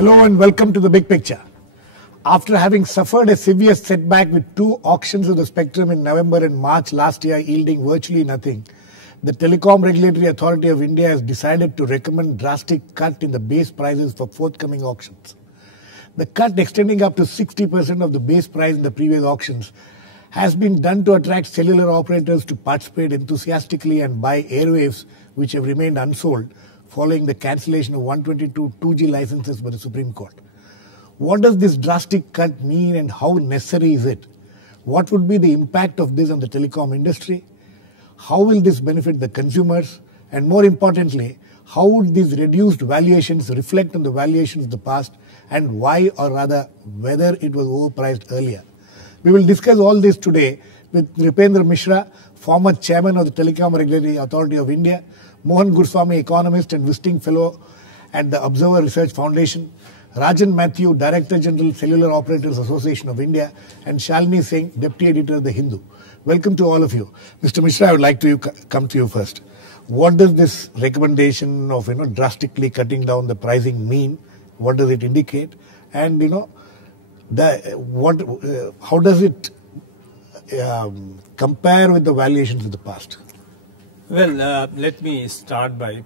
Hello and welcome to the big picture. After having suffered a severe setback with 2 auctions of the spectrum in November and March last year yielding virtually nothing, the Telecom Regulatory Authority of India has decided to recommend drastic cut in the base prices for forthcoming auctions. The cut, extending up to 60% of the base price in the previous auctions, has been done to attract cellular operators to participate enthusiastically and buy airwaves which have remained unsold following the cancellation of 122 2G licenses by the Supreme Court. What does this drastic cut mean and how necessary is it? What would be the impact of this on the telecom industry? How will this benefit the consumers? And more importantly, how would these reduced valuations reflect on the valuations of the past, and why, or rather whether it was overpriced earlier? We will discuss all this today with Nripendra Mishra, former chairman of the Telecom Regulatory Authority of India, Mohan, Guruswamy, economist and visiting fellow at the Observer Research Foundation, Rajan, Mathew, Director General, Cellular Operators Association of India, and Shalini Singh, Deputy Editor of The Hindu. Welcome to all of you. Mr. Mishra, I would like to come to you first. What does this recommendation of drastically cutting down the pricing mean? What does it indicate? And how does it compare with the valuations of the past? Well, let me start by,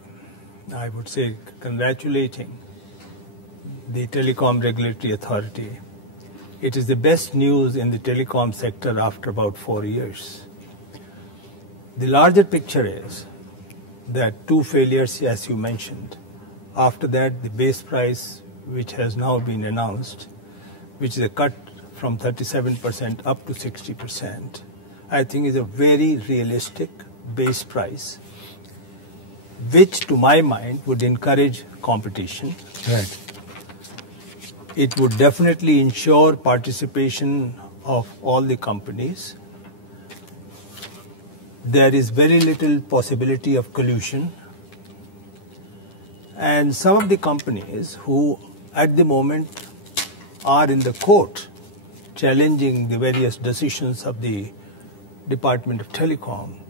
I would say, congratulating the Telecom Regulatory Authority. It is the best news in the telecom sector after about 4 years. The larger picture is that 2 failures, as you mentioned. After that, the base price, which has now been announced, which is a cut from 37% up to 60%, I think is a very realistic base price, which to my mind would encourage competition. Right. It would definitely ensure participation of all the companies. There is very little possibility of collusion. And some of the companies who at the moment are in the court challenging the various decisions of the Department of Telecom,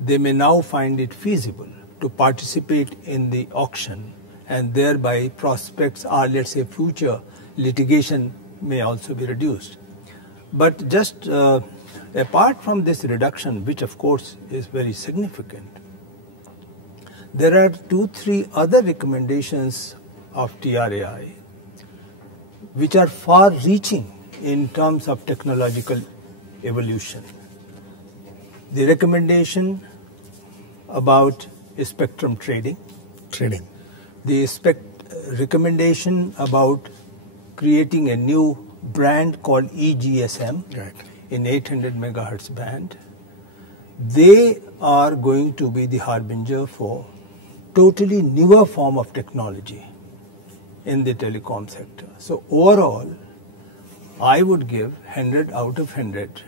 they may now find it feasible to participate in the auction, and thereby prospects are, let's say, future litigation may also be reduced. But just apart from this reduction, which of course is very significant, there are 2-3 other recommendations of TRAI which are far-reaching in terms of technological evolution. The recommendation about spectrum trading. The recommendation about creating a new brand called eGSM in 800 megahertz band. They are going to be the harbinger for totally newer form of technology in the telecom sector. So overall, I would give 100 out of 100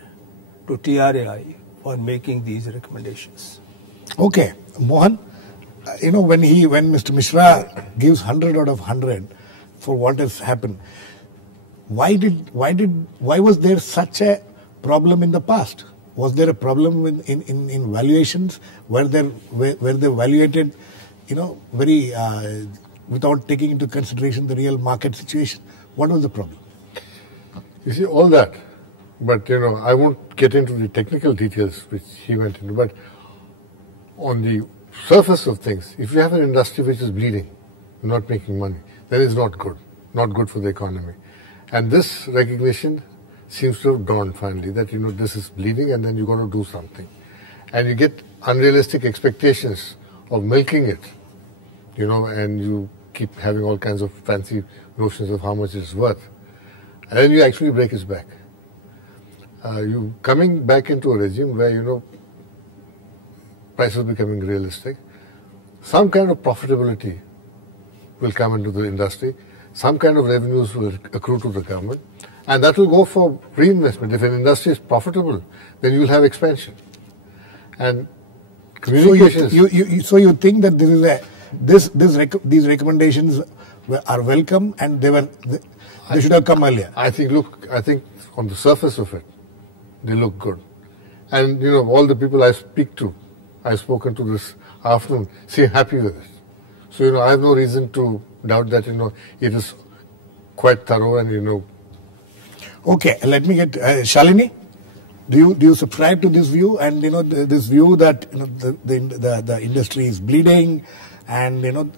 to TRAI for making these recommendations. Okay, Mohan, when Mr. Mishra gives 100 out of 100 for what has happened, why was there such a problem in the past? Was there a problem in valuations? Were they valuated, very without taking into consideration the real market situation? What was the problem? You see, all that, but I won't get into the technical details which he went into, but on the surface of things, if you have an industry which is bleeding, not making money, then it's not good for the economy. And this recognition seems to have dawned finally that this is bleeding, and then you've got to do something. And you get unrealistic expectations of milking it, and you keep having all kinds of fancy notions of how much it's worth. And then you actually break its back. You coming back into a regime where, prices becoming realistic, some kind of profitability will come into the industry, some kind of revenues will accrue to the government, and that will go for reinvestment. If an industry is profitable, then you will have expansion. And communications. So you think that these recommendations are welcome, and they should have come earlier? I think on the surface of it, they look good. And all the people I've spoken to this afternoon, seem happy with it. So I have no reason to doubt that it is quite thorough and, you know. Okay, let me get Shalini. Do you subscribe to this view, and you know this view that you know the industry is bleeding, and you know,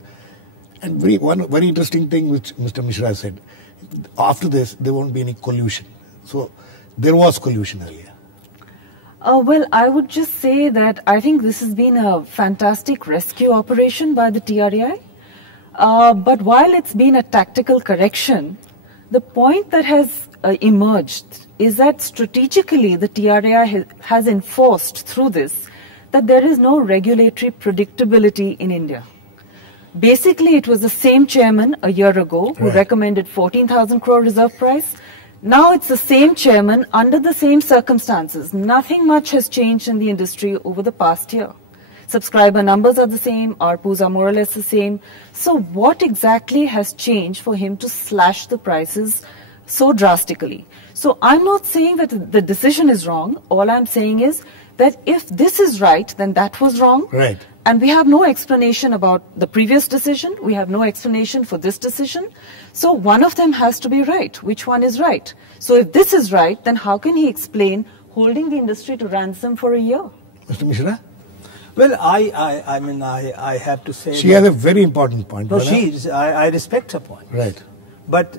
and one very interesting thing which Mr. Mishra said, after this there won't be any collusion. So there was collusion earlier. Well, I would just say that I think this has been a fantastic rescue operation by the TRAI. But while it's been a tactical correction, the point that has emerged is that strategically the TRAI has enforced through this that there is no regulatory predictability in India. Basically, it was the same chairman a year ago who recommended 14,000 crore reserve price. Now it's the same chairman under the same circumstances. Nothing much has changed in the industry over the past year. Subscriber numbers are the same, ARPUs are more or less the same. So what exactly has changed for him to slash the prices so drastically? So I'm not saying that the decision is wrong. All I'm saying is that if this is right, then that was wrong. Right. And we have no explanation about the previous decision. We have no explanation for this decision. So one of them has to be right. Which one is right? So if this is right, then how can he explain holding the industry to ransom for a year? Mr. Mishra? Well, I mean, I have to say... She has a very important point. No, I respect her point. Right. But,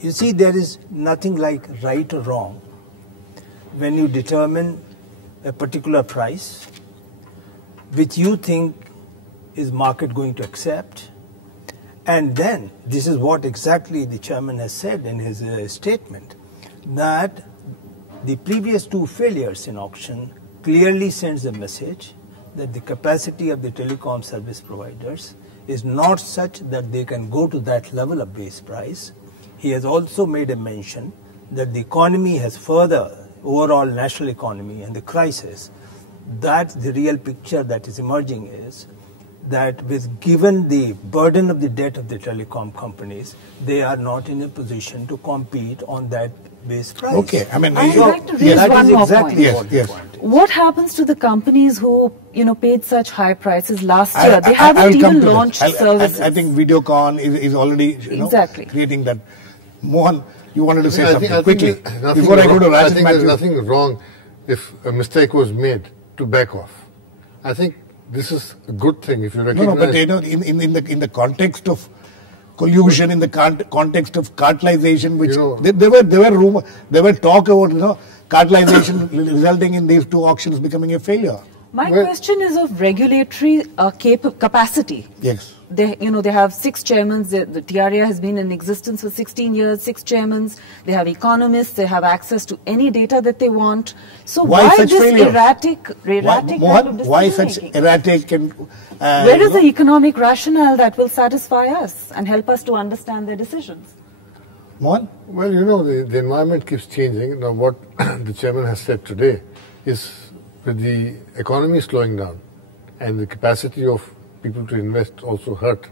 you see, there is nothing like right or wrong when you determine a particular price which you think is market going to accept, and then this is what exactly the chairman has said in his statement, that the previous two failures in auction clearly sends a message that the capacity of the telecom service providers is not such that they can go to that level of base price. He has also made a mention that the economy has further, overall national economy and the crisis, that the real picture that is emerging is that given the burden of the debt of the telecom companies, they are not in a position to compete on that base price. Okay, I mean, I'd like to raise one more point. Yes. What happens to the companies who, you know, paid such high prices last year? They haven't even launched services. I think Videocon is already creating that. Mohan, you wanted to say something quickly before I go to Rajan. I think there's nothing wrong if a mistake was made to back off. I think this is a good thing if you recognize. No, but you know, in the context of collusion, in the context of cartelization, which there were talk about cartelization resulting in these two auctions becoming a failure. My question is of regulatory capacity. Yes. They have 6 chairmen. The TRAI has been in existence for 16 years, 6 chairmen. They have economists. They have access to any data that they want. So why this erratic kind of decision why such erratic and... Where is the economic rationale that will satisfy us and help us to understand their decisions? Mohan? Well, you know, the environment keeps changing. Now, what the chairman has said today is with the economy slowing down and the capacity of people to invest also hurt,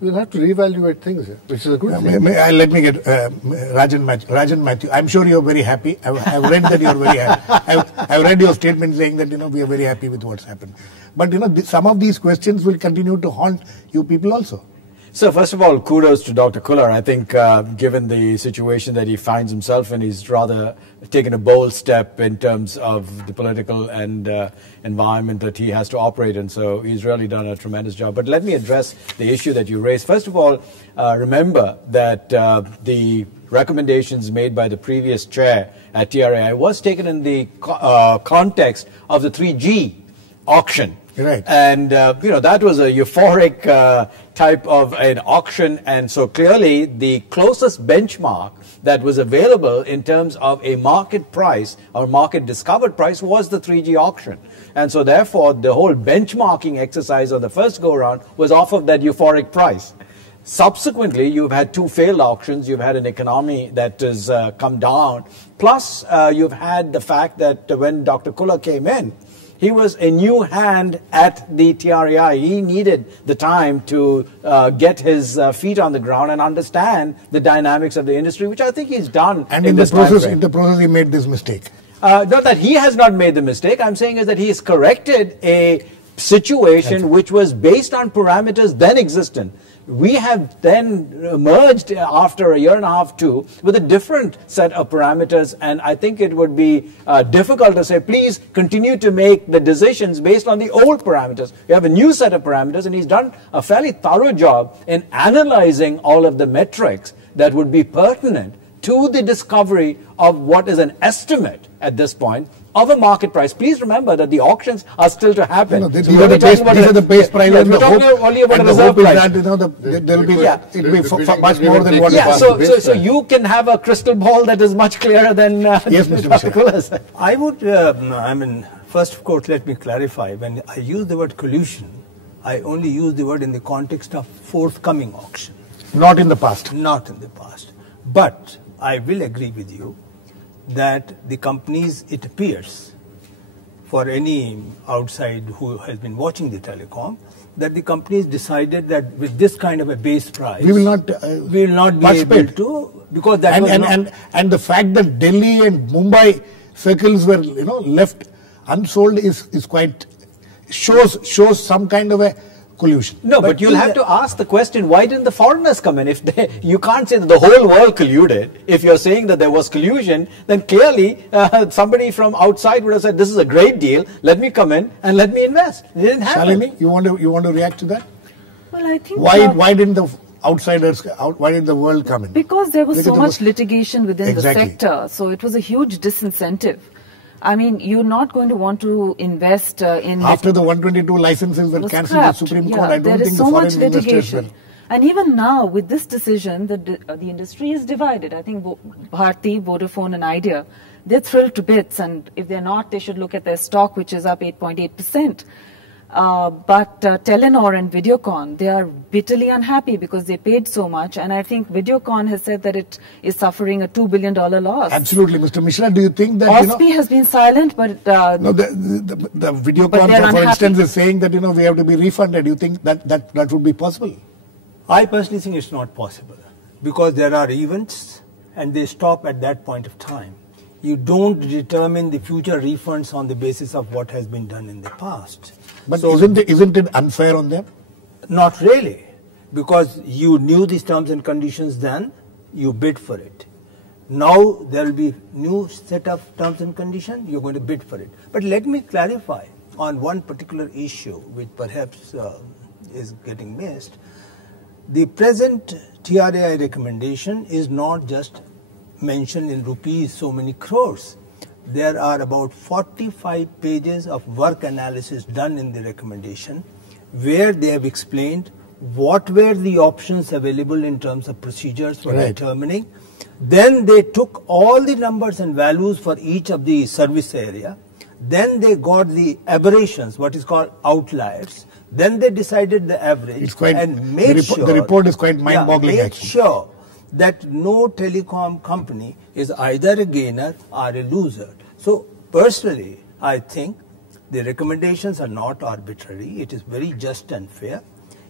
you will have to reevaluate things, which is a good thing. Let me get Rajan Mathew. I'm sure you're very happy. I've read that you're very happy. I've read your statement saying that, we are very happy with what's happened. But, some of these questions will continue to haunt you people also. So first of all, kudos to Dr. Kullar. I think given the situation that he finds himself in, he's rather taken a bold step in terms of the political and environment that he has to operate in. So he's really done a tremendous job. But let me address the issue that you raised. First of all, remember that the recommendations made by the previous chair at TRAI was taken in the context of the 3G auction. Right. And, that was a euphoric type of an auction. And so clearly the closest benchmark that was available in terms of a market price or market discovered price was the 3G auction. And so therefore the whole benchmarking exercise on the first go around was off of that euphoric price. Subsequently, you've had 2 failed auctions. You've had an economy that has come down. Plus, you've had the fact that when Dr. Kullar came in, he was a new hand at the TRAI. He needed the time to get his feet on the ground and understand the dynamics of the industry, which I think he's done. And in the process, he made this mistake. Not that he has not made the mistake. I'm saying is that he has corrected a situation which was based on parameters then existent. We have then emerged after a year and a half, too, with a different set of parameters, and I think it would be difficult to say, please continue to make the decisions based on the old parameters. You have a new set of parameters, and he's done a fairly thorough job in analyzing all of the metrics that would be pertinent to the discovery of what is an estimate at this point of a market price. Please remember that the auctions are still to happen. No, these are the base price. Yeah, we're talking only about a reserve price. That, there will be, it'll be much more than what yeah, so you can have a crystal ball that is much clearer than yes, Mr. Mishra. I would, first of course, let me clarify. When I use the word collusion, I only use the word in the context of forthcoming auction. Not in the past. Not in the past. But I will agree with you that the companies, it appears, for any outside who has been watching the telecom, that the companies decided that with this kind of a base price, we will not be able to, because that and the fact that Delhi and Mumbai circles were left unsold is quite shows some kind of a collusion. No, but you'll have to ask the question, why didn't the foreigners come in? If you can't say that the whole world colluded. If you're saying that there was collusion, then clearly somebody from outside would have said, this is a great deal, let me come in and let me invest. It didn't happen. Shalini, you want to react to that? Well, I think why didn't the outsiders, why didn't the world come in? Because there was so much litigation within the sector, so it was a huge disincentive. I mean, you're not going to want to invest in... After the 122 licenses were cancelled by the Supreme Court, I don't think the foreign investors will. And even now, with this decision, the industry is divided. I think Bharti, Vodafone and Idea, they're thrilled to bits. And if they're not, they should look at their stock, which is up 8.8%. But Telenor and Videocon, they are bitterly unhappy because they paid so much. And I think Videocon has said that it is suffering a $2 billion loss. Absolutely. Mr. Mishra, do you think that... OSPI has been silent, but... no, the Videocon, for instance, is saying that, we have to be refunded. Do you think that would be possible? I personally think it's not possible. Because there are events and they stop at that point of time. You don't determine the future refunds on the basis of what has been done in the past. But so isn't it unfair on them? Not really. Because you knew these terms and conditions then, you bid for it. Now there will be new set of terms and conditions, you're going to bid for it. But let me clarify on one particular issue which perhaps is getting missed. The present TRAI recommendation is not just mentioned in rupees so many crores. There are about 45 pages of work analysis done in the recommendation where they have explained what were the options available in terms of procedures for determining. Then they took all the numbers and values for each of the service area. Then they got the aberrations, what is called outliers. Then they decided the average and made sure... The report is quite mind-boggling actually. Made sure that no telecom company is either a gainer or a loser. So personally, I think the recommendations are not arbitrary. It is very just and fair.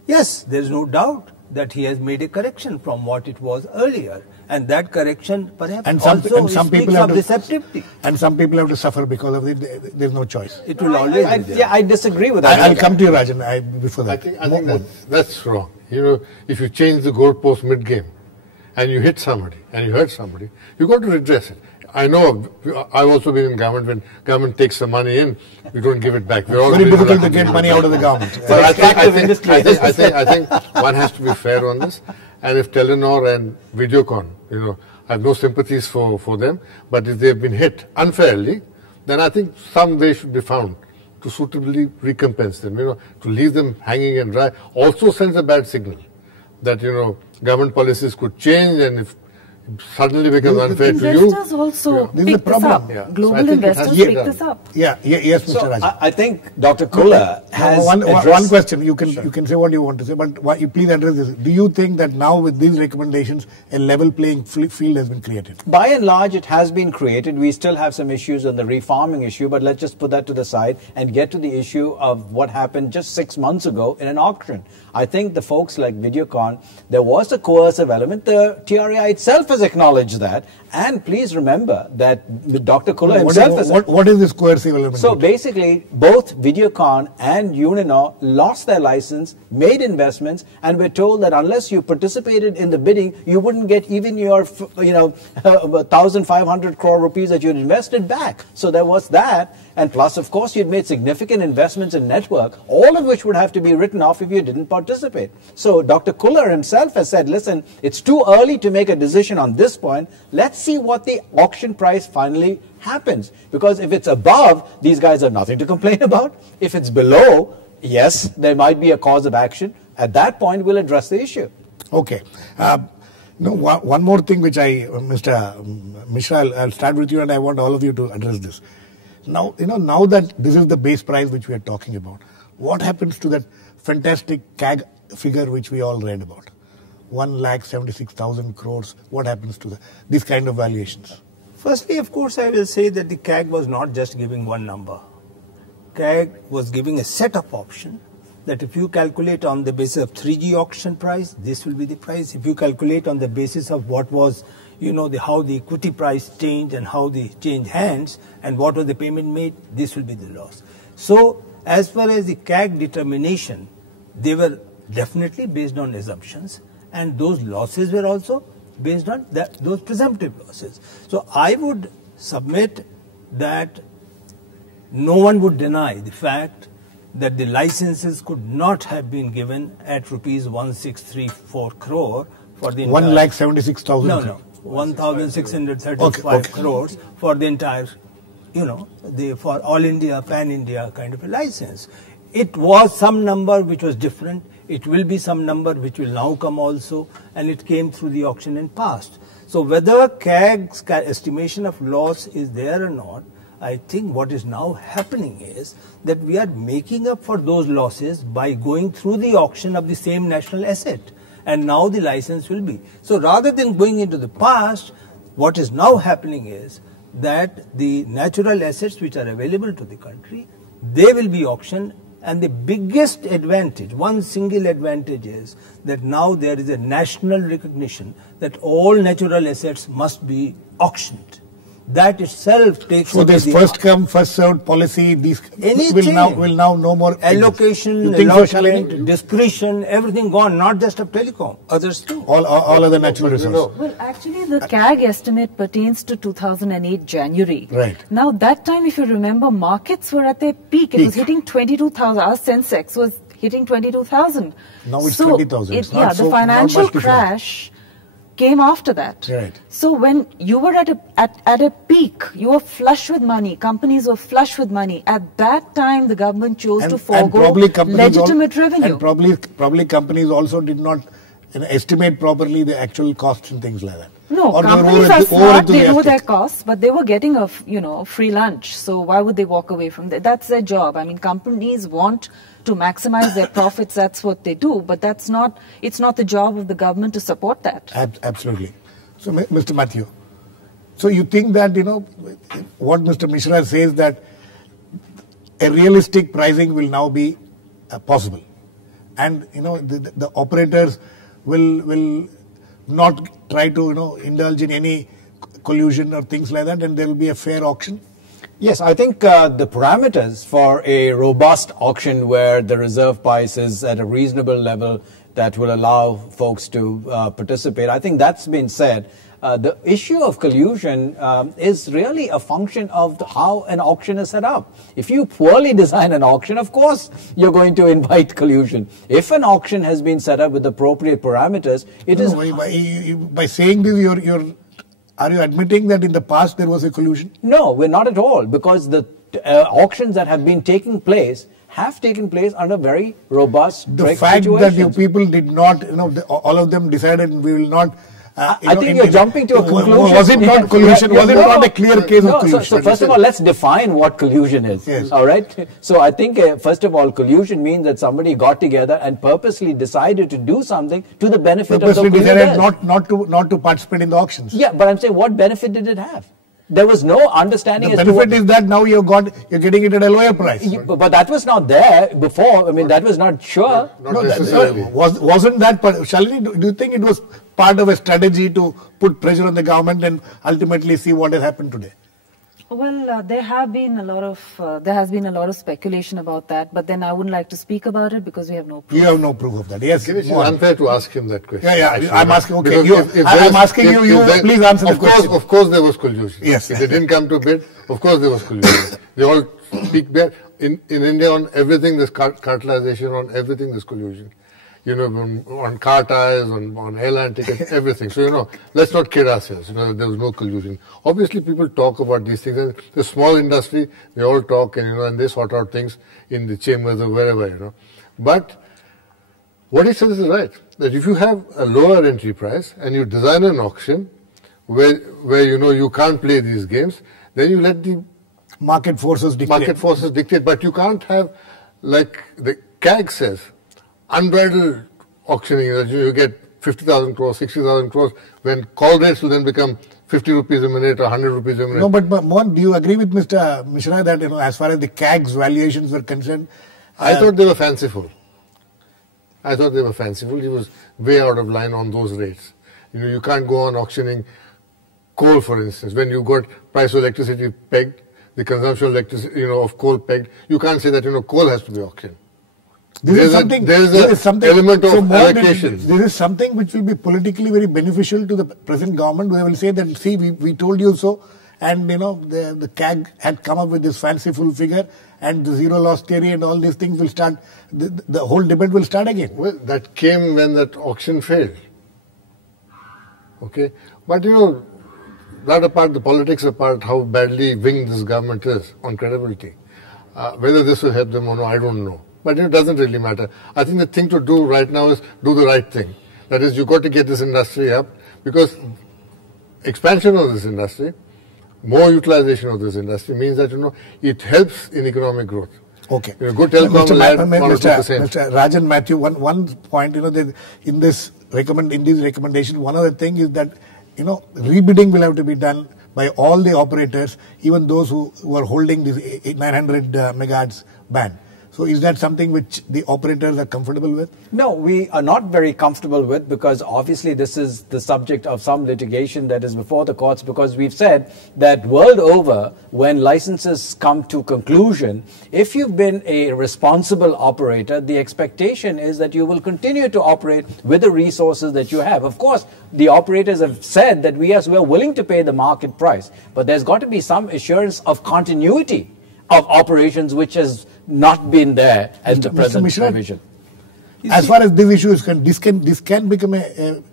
Yes, there is no doubt that he has made a correction from what it was earlier. And that correction perhaps some people have receptivity. And some people have to suffer because of it. There's no choice. It will always be there. Yeah, I disagree with that. I'll come to you, Rajan, before that. I think that's wrong. If you change the goalpost mid-game and you hit somebody and you hurt somebody, you've got to redress it. I know, I've also been in government. When government takes the money in, we don't give it back. We're all very difficult to get money out of the government. But I think one has to be fair on this. And if Telenor and Videocon, I have no sympathies for them, but if they've been hit unfairly, then I think some way should be found to suitably recompense them. To leave them hanging and dry also sends a bad signal that, government policies could change, and if suddenly becomes unfair to you. Investors also pick this up. Yeah. Global investors pick this up. Yes, Mr. Rajan. I think Dr. Kohler has one question. You can say what you want to say, but please address this. Do you think that now with these recommendations, a level playing field has been created? By and large, it has been created. We still have some issues on the refarming issue, but let's just put that to the side and get to the issue of what happened just 6 months ago in an auction. I think the folks like Videocon, there was a coercive element. The TRAI itself has acknowledged that, And please remember that Dr. Kulla himself has said, what is this coercive element? So basically, both Videocon and Uninor lost their license, made investments, and were told that unless you participated in the bidding, you wouldn't get even your, 1,500 crore rupees that you'd invested back. So there was that, and plus, of course, you'd made significant investments in network, all of which would have to be written off if you didn't participate. So Dr. Kulla himself has said, listen, it's too early to make a decision on this point. Let's see what the auction price finally happens. Because if it's above, these guys have nothing to complain about. If it's below, yes, there might be a cause of action. At that point, we'll address the issue. Okay. One more thing which Mr. Mishra, I'll start with you and I want all of you to address this. Now, now that this is the base price which we are talking about, what happens to that fantastic CAG figure which we all read about? 1,76,000 crores. What happens to these kind of valuations? Firstly, of course, I will say that the CAG was not just giving one number. CAG was giving a set of options that if you calculate on the basis of 3G auction price, this will be the price. If you calculate on the basis of what was, how the equity price changed and how they changed hands and what was the payment made, this will be the loss. So, as far as the CAG determination, they were definitely based on assumptions, and those losses were also based on those presumptive losses. So I would submit that no one would deny the fact that the licenses could not have been given at rupees 1,634 crore for the entire... 1,76,000? No, 1,635 crores for the entire, for all India, pan-India kind of a license. It was some number which was different. It will be some number which will now come also, and it came through the auction and passed. So whether CAG's estimation of loss is there or not, I think what is now happening is that we are making up for those losses by going through the auction of the same national asset. And now the license will be. So rather than going into the past, what is now happening is that the natural assets which are available to the country, they will be auctioned. And the biggest advantage, one single advantage is that now there is a national recognition that all natural assets must be auctioned. That itself takes... So this first come, first served policy, these will now no more... Allocation, allotment, discretion, everything gone, not just of telecom, others too. All other natural resources. Well, actually the CAG estimate pertains to 2008 January. Right. Now that time, if you remember, markets were at their peak. It was hitting 22,000. Our Sensex was hitting 22,000. Now it's 20,000. Yeah, the financial crash came after that. Right. So when you were at a peak, you were flush with money, companies were flush with money. At that time, the government chose to forego legitimate revenue. And probably companies also did not estimate properly the actual costs and things like that. No, companies are smart, they know their costs, but they were getting a free lunch. So why would they walk away from that? That's their job. I mean, companies want to maximize their profits, that's what they do, but it's not the job of the government to support that. Absolutely. So, Mr. Mathew, so you think that, what Mr. Mishra says, that a realistic pricing will now be possible, and, the operators will not try to, indulge in any collusion or things like that, and there will be a fair auction? Yes, I think the parameters for a robust auction where the reserve price is at a reasonable level that will allow folks to participate, I think that's been said. The issue of collusion is really a function of how an auction is set up. If you poorly design an auction, of course, you're going to invite collusion. If an auction has been set up with appropriate parameters, it is... By saying this, are you admitting that in the past there was a collusion? No, we're not at all, because the auctions that have been taking place have taken place under very robust situations. The fact that you people did not, all of them decided we will not... I think you're jumping to a conclusion. Was it not collusion? Was it not a clear case of collusion? So first of all, let's define what collusion is. Yes. All right. So I think, first of all, collusion means that somebody got together and purposely decided to do something to the benefit of the decided not to participate in the auctions. Yeah, but I'm saying, what benefit did it have? There was no understanding. The benefit is that now you're getting it at a lower price. But that was not there before. I mean, that was not sure. Not necessarily. Wasn't that? Shalini, do you think it was part of a strategy to put pressure on the government and ultimately see what has happened today? Well, there has been a lot of speculation about that, but then I wouldn't like to speak about it because we have no proof. You have no proof of that. Yes, Girish, it's unfair to ask him that question. Yeah. I'm asking. Okay, I'm asking you. Please answer the question. Of course, there was collusion. Yes. If they didn't come to bid, of course there was collusion. They all speak there. In India, on everything there's cartelization. On everything there's collusion. On car tires, on airline tickets, everything. So, let's not kid ourselves. There was no collusion. Obviously, people talk about these things. And the small industry, they all talk and they sort out things in the chambers or wherever, But what he says is right. That if you have a lower entry price and you design an auction where you can't play these games, then you let the market forces dictate. But you can't have, like the CAG says, unbridled auctioning. You get 50,000 crores, 60,000 crores, when call rates will then become 50 rupees a minute or 100 rupees a minute. No, but Mohan, do you agree with Mr. Mishra that, as far as the CAG's valuations were concerned? I thought they were fanciful. He was way out of line on those rates. You can't go on auctioning coal, for instance. When you got price of electricity pegged, the consumption of electricity, of coal pegged, you can't say that, coal has to be auctioned. There is something element of allocation. This is something which will be politically very beneficial to the present government. They will say that, see, we told you so, and the CAG had come up with this fanciful figure, and the zero loss theory and all these things will start. The whole debate will start again. Well, that came when that auction failed. Okay, but that apart, the politics apart, how badly winged this government is on credibility. Whether this will help them or no, I don't know. But it doesn't really matter. I think the thing to do right now is do the right thing. That is, you've got to get this industry up, because expansion of this industry, more utilization of this industry means that, it helps in economic growth. Okay. Good telecom will add 1 or 2%. Mr. Rajan, Mathew, one point, in this recommendation, one other thing is that, rebidding will have to be done by all the operators, even those who are holding this 900 megahertz band. So is that something which the operators are comfortable with? No, we are not very comfortable with, because obviously this is the subject of some litigation that is before the courts, because we've said that world over, when licenses come to conclusion, if you've been a responsible operator, the expectation is that you will continue to operate with the resources that you have. Of course, the operators have said that we are willing to pay the market price, but there's got to be some assurance of continuity of operations, which has not been there at the present Mishra, provision. As far as this issue is concerned, this can become a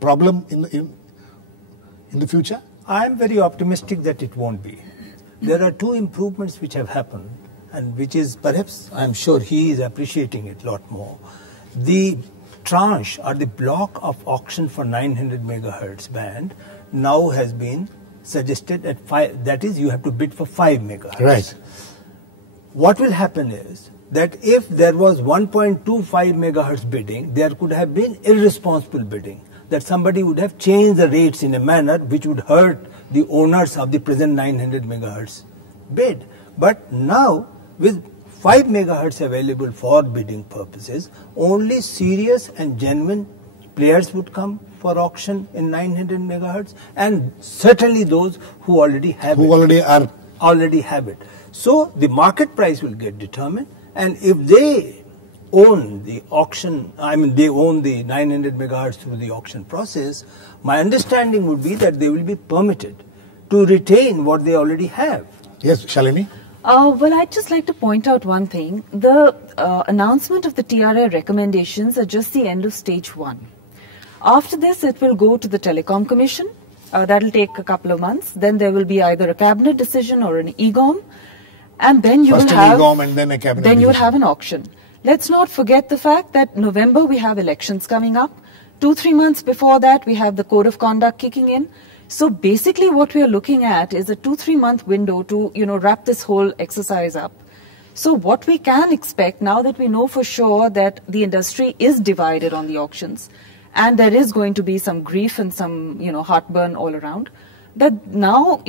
problem in the future. I am very optimistic that it won't be. There are two improvements which have happened, and which is perhaps, I am sure he is appreciating it a lot more. The tranche or the block of auction for 900 megahertz band now has been suggested at 5, that is, you have to bid for 5 megahertz. Right. What will happen is that if there was 1.25 megahertz bidding, there could have been irresponsible bidding, that somebody would have changed the rates in a manner which would hurt the owners of the present 900 megahertz bid. But now, with 5 megahertz available for bidding purposes, only serious and genuine players would come for auction in 900 megahertz, and certainly those who already have already have it. So the market price will get determined, and if they own the auction, they own the 900 megahertz through the auction process, my understanding would be that they will be permitted to retain what they already have. Yes, Shalini? Well, I'd just like to point out one thing. The announcement of the TRAI recommendations are just the end of stage 1. After this, it will go to the Telecom Commission. That will take a couple of months. Then there will be either a cabinet decision or an EGOM. And then you will have EGOM and then a cabinet decision. You will have an auction. Let's not forget the fact that November we have elections coming up. 2-3 months before that, we have the Code of Conduct kicking in. So basically what we are looking at is a 2-3 month window to, wrap this whole exercise up. So what we can expect now that we know for sure that the industry is divided on the auctions, and there is going to be some grief and some, heartburn all around, that now,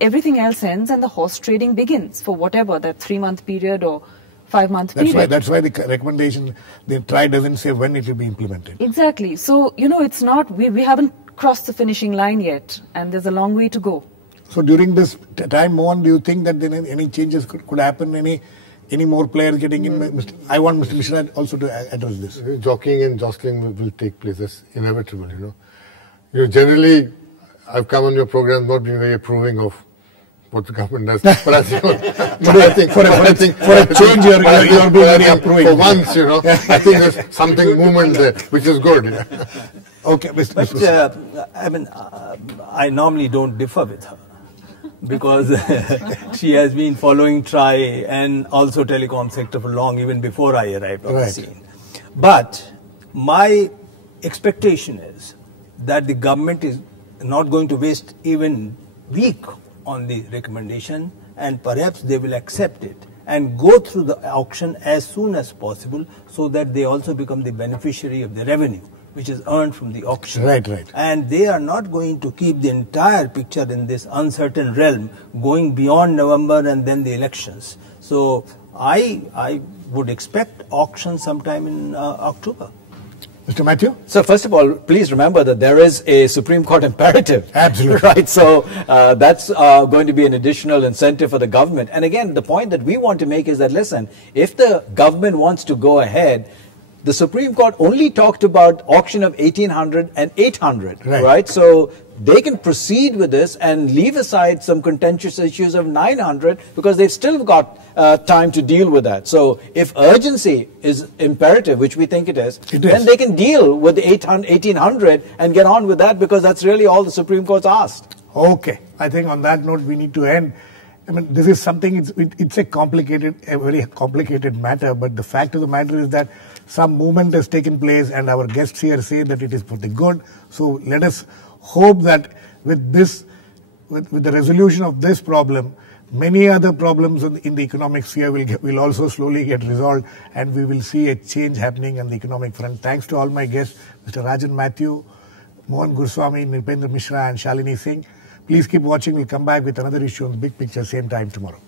everything else ends and the horse trading begins for whatever, that 3-month period or 5-month period. That's why the recommendation, the TRAI doesn't say when it will be implemented. Exactly. So, it's not, we haven't crossed the finishing line yet, and there's a long way to go. So during this time, Mohan, do you think that then any changes could happen? Any more players getting in? I want Mr. Mishra also to address this. Jockeying and jostling will take place. That's inevitable, Generally, I've come on your program not being very approving of what the government does. But I think, for a change, you're being very approving. For once, I think there's something movement there, which is good. Okay, But I normally don't differ with her, because she has been following TRAI and also telecom sector for long, even before I arrived on the scene. But my expectation is that the government is not going to waste even week on the recommendation, and perhaps they will accept it and go through the auction as soon as possible, so that they also become the beneficiary of the revenue which is earned from the auction. Right. And they are not going to keep the entire picture in this uncertain realm going beyond November and then the elections. So I would expect auction sometime in October. Mr. Mathew? So first of all, please remember that there is a Supreme Court imperative. Absolutely. Right. So that's going to be an additional incentive for the government. And again, the point that we want to make is that, listen, if the government wants to go ahead, the Supreme Court only talked about auction of 1800 and 800, right? So they can proceed with this and leave aside some contentious issues of 900, because they've still got time to deal with that. So if urgency is imperative, which we think it is, then they can deal with the 1800 and get on with that, because that's really all the Supreme Court's asked. Okay. I think on that note, we need to end. This is something, it's a very complicated matter, but the fact of the matter is that some movement has taken place, and our guests here say that it is for the good. So let us hope that with the resolution of this problem, many other problems in the economic sphere will also slowly get resolved, and we will see a change happening on the economic front. Thanks to all my guests, Mr. Rajan, Mathew, Mohan, Guruswamy, Nripendra, Mishra and Shalini Singh. Please keep watching. We'll come back with another issue on the big picture, same time tomorrow.